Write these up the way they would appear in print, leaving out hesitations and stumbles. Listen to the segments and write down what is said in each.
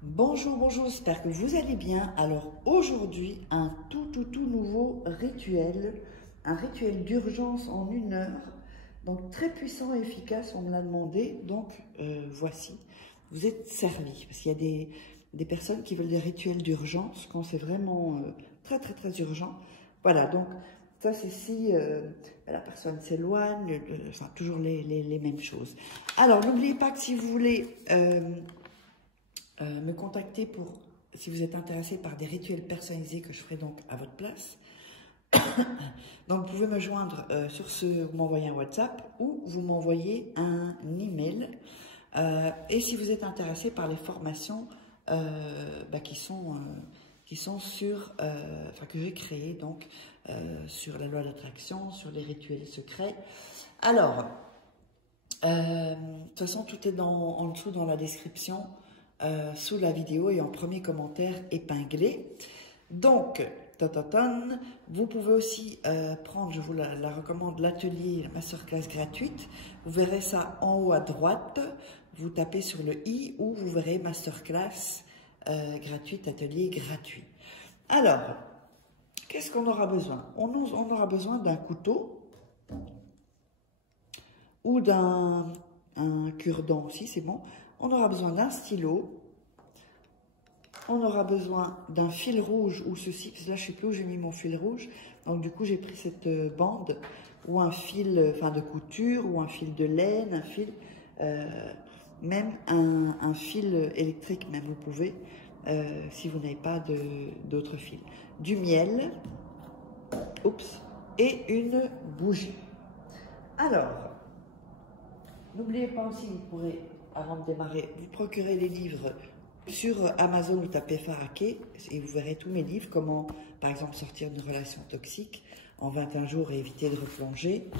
Bonjour, bonjour, j'espère que vous allez bien. Alors aujourd'hui, un tout nouveau rituel, un rituel d'urgence en 1 heure, donc très puissant et efficace, on me l'a demandé, donc voici, vous êtes servis, parce qu'il y a des personnes qui veulent des rituels d'urgence quand c'est vraiment très urgent. Voilà, donc ça c'est si la personne s'éloigne, enfin toujours les mêmes choses. Alors n'oubliez pas que si vous voulez me contacter pour, si vous êtes intéressé par des rituels personnalisés que je ferai donc à votre place. Donc vous pouvez me joindre vous m'envoyez un WhatsApp ou vous m'envoyez un email. Et si vous êtes intéressé par les formations qui sont sur, que j'ai créées donc sur la loi d'attraction, sur les rituels secrets. Alors, de toute façon tout est en dessous dans la description. Sous la vidéo et en premier commentaire épinglé. Donc, vous pouvez aussi prendre, je vous la recommande, l'atelier, la masterclass gratuite. Vous verrez ça en haut à droite. Vous tapez sur le i où vous verrez masterclass gratuite, atelier gratuit. Alors, qu'est-ce qu'on aura besoin? On aura besoin d'un couteau ou d'un cure-dent aussi, c'est bon. On aura besoin d'un stylo, on aura besoin d'un fil rouge ou ceci, parce que là je ne sais plus où j'ai mis mon fil rouge, donc du coup j'ai pris cette bande, ou un fil de couture, ou un fil de laine, un fil, même un fil électrique, même vous pouvez, si vous n'avez pas d'autres fils. Du miel, et une bougie. Alors, n'oubliez pas aussi, vous pourrez, avant de démarrer, vous procurer les livres sur Amazon, vous tapez Faraké et vous verrez tous mes livres, comment par exemple sortir d'une relation toxique en 21 jours et éviter de replonger,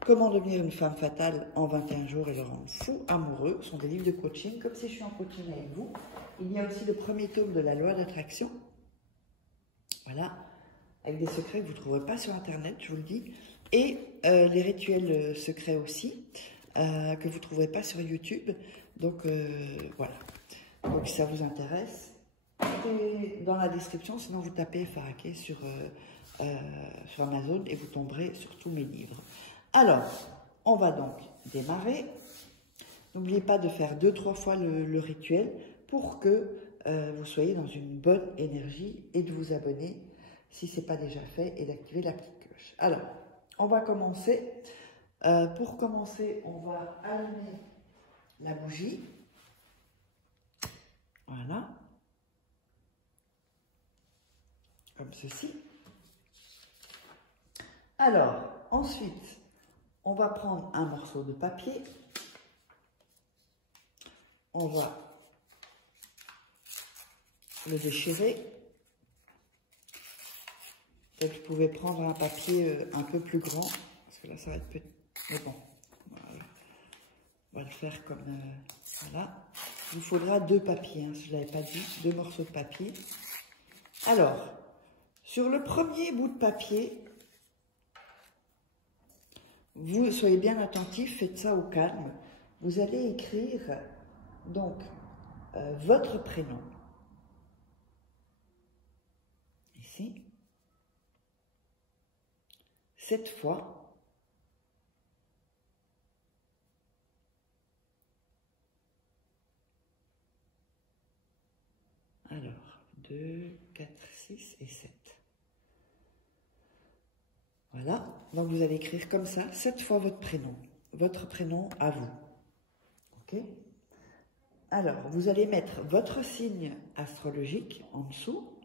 comment devenir une femme fatale en 21 jours et le rendre fou amoureux, ce sont des livres de coaching, comme si je suis en coaching avec vous. Il y a aussi le premier tome de la loi d'attraction, voilà, avec des secrets que vous ne trouverez pas sur internet, je vous le dis, et les rituels secrets aussi, que vous ne trouverez pas sur YouTube. Donc voilà, donc si ça vous intéresse, c'est dans la description, sinon vous tapez Faraké sur Amazon et vous tomberez sur tous mes livres. Alors, on va donc démarrer. N'oubliez pas de faire 2-3 fois le rituel pour que vous soyez dans une bonne énergie et de vous abonner si ce n'est pas déjà fait et d'activer la petite cloche. Alors, on va commencer. Pour commencer, on va allumer la bougie. Voilà. Comme ceci. Alors, ensuite, on va prendre un morceau de papier. On va le déchirer. Peut-être vous pouvez prendre un papier un peu plus grand, parce que là, ça va être petit. Mais bon, voilà. On va le faire comme voilà. Il vous faudra 2 papiers, hein, si je ne l'avais pas dit, 2 morceaux de papier. Alors, sur le premier bout de papier, vous soyez bien attentifs, faites ça au calme. Vous allez écrire donc votre prénom. Ici. 7 fois. Alors, 2, 4, 6 et 7. Voilà, donc vous allez écrire comme ça, 7 fois votre prénom à vous. Ok? Alors, vous allez mettre votre signe astrologique en dessous.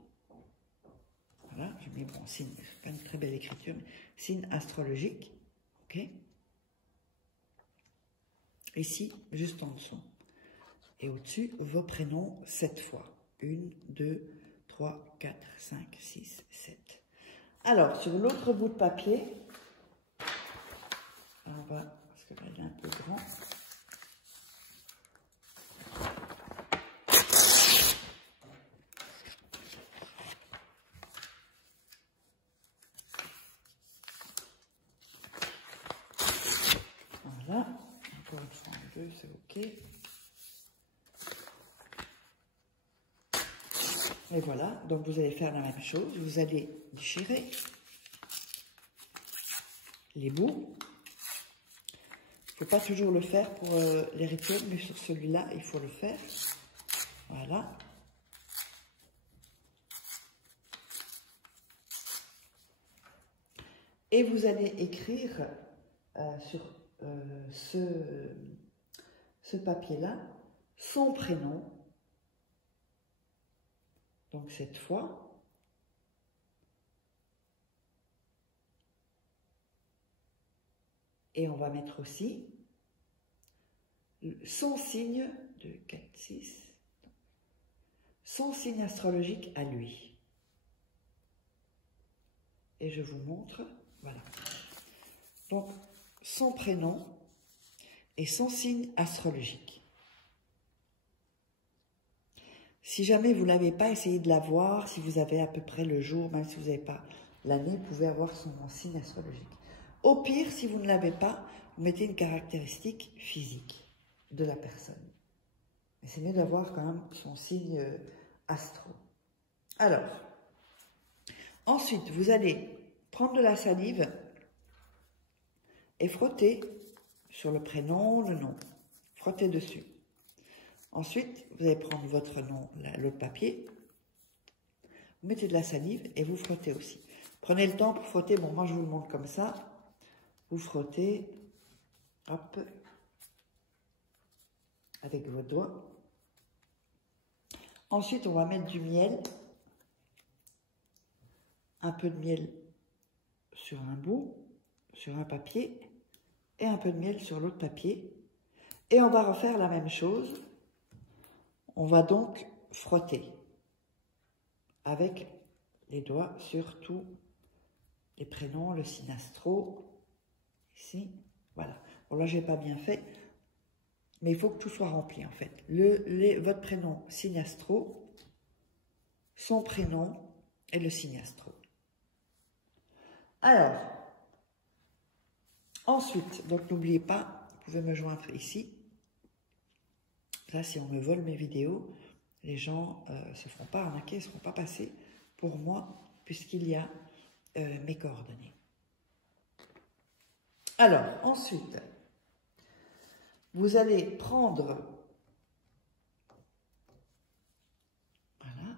Voilà, j'ai mis mon signe, c'est pas une très belle écriture, mais signe astrologique. Ok? Ici, juste en dessous. Et au-dessus, vos prénoms 7 fois. 1, 2, 3, 4, 5, 6, 7. Alors, sur l'autre bout de papier, on va, parce que là, il est un peu grand. Voilà, encore une fois en 2, c'est OK. Et voilà, donc vous allez faire la même chose. Vous allez déchirer les bouts. Il ne faut pas toujours le faire pour les rituels, mais sur celui-là, il faut le faire. Voilà. Et vous allez écrire sur ce papier-là son prénom. Donc cette fois, et on va mettre aussi son signe de 4, 6, son signe astrologique à lui. Et je vous montre, voilà. Donc son prénom et son signe astrologique. Si jamais vous ne l'avez pas, essayé de l'avoir. Si vous avez à peu près le jour, même si vous n'avez pas l'année, vous pouvez avoir son signe astrologique. Au pire, si vous ne l'avez pas, vous mettez une caractéristique physique de la personne. Mais c'est mieux d'avoir quand même son signe astro. Alors, ensuite, vous allez prendre de la salive et frotter sur le prénom, le nom. Frottez dessus. Ensuite, vous allez prendre votre nom, l'autre papier, vous mettez de la salive et vous frottez aussi. Prenez le temps pour frotter. Bon, moi je vous le montre comme ça. Vous frottez, hop, avec vos doigts. Ensuite, on va mettre du miel, un peu de miel sur un bout, sur un papier, et un peu de miel sur l'autre papier. Et on va refaire la même chose. On va donc frotter avec les doigts sur tous les prénoms, le signe astro, ici, voilà. Bon là, je n'ai pas bien fait, mais il faut que tout soit rempli en fait. Votre prénom, signe astro, son prénom et le signe astro. Alors, ensuite, donc n'oubliez pas, vous pouvez me joindre ici. Là, si on me vole mes vidéos, les gens ne se feront pas arnaquer, ne se feront pas passer pour moi, puisqu'il y a mes coordonnées. Alors, ensuite, vous allez prendre, voilà,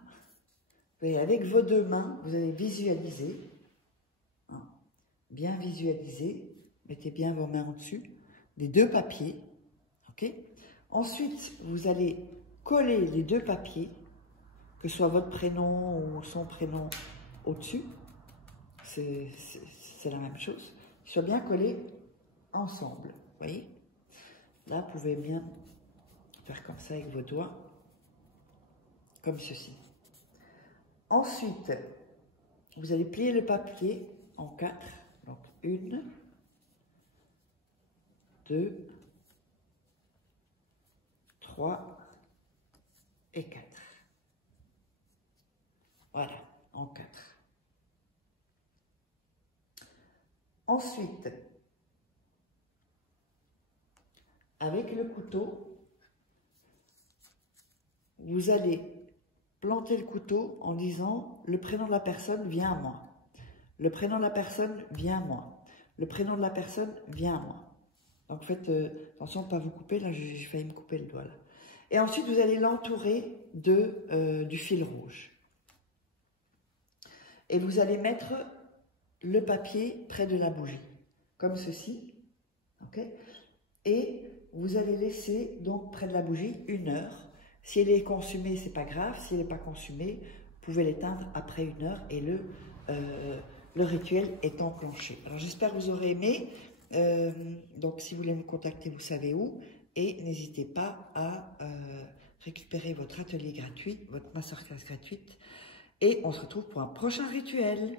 et avec vos deux mains, vous allez visualiser, hein, bien visualiser, mettez bien vos mains au-dessus, les deux papiers, ok? Ensuite, vous allez coller les deux papiers, que ce soit votre prénom ou son prénom au-dessus. C'est la même chose. Qu'ils soient bien collés ensemble. Vous voyez? Là, vous pouvez bien faire comme ça avec vos doigts. Comme ceci. Ensuite, vous allez plier le papier en 4. Donc, 1, 2, 3 et 4. Voilà, en 4. Ensuite, avec le couteau, vous allez planter le couteau en disant le prénom de la personne vient à moi. Le prénom de la personne vient à moi. Le prénom de la personne vient à moi. Donc faites attention de ne pas vous couper, là j'ai failli me couper le doigt. Là. Et ensuite vous allez l'entourer du fil rouge. Et vous allez mettre le papier près de la bougie, comme ceci. Okay, et vous allez laisser donc près de la bougie 1 heure. Si elle est consumée, c'est pas grave. Si elle n'est pas consumée, vous pouvez l'éteindre après 1 heure et le rituel est enclenché. Alors j'espère que vous aurez aimé. Donc si vous voulez me contacter, vous savez où. Et n'hésitez pas à récupérer votre atelier gratuit, votre masterclass gratuite. Et on se retrouve pour un prochain rituel.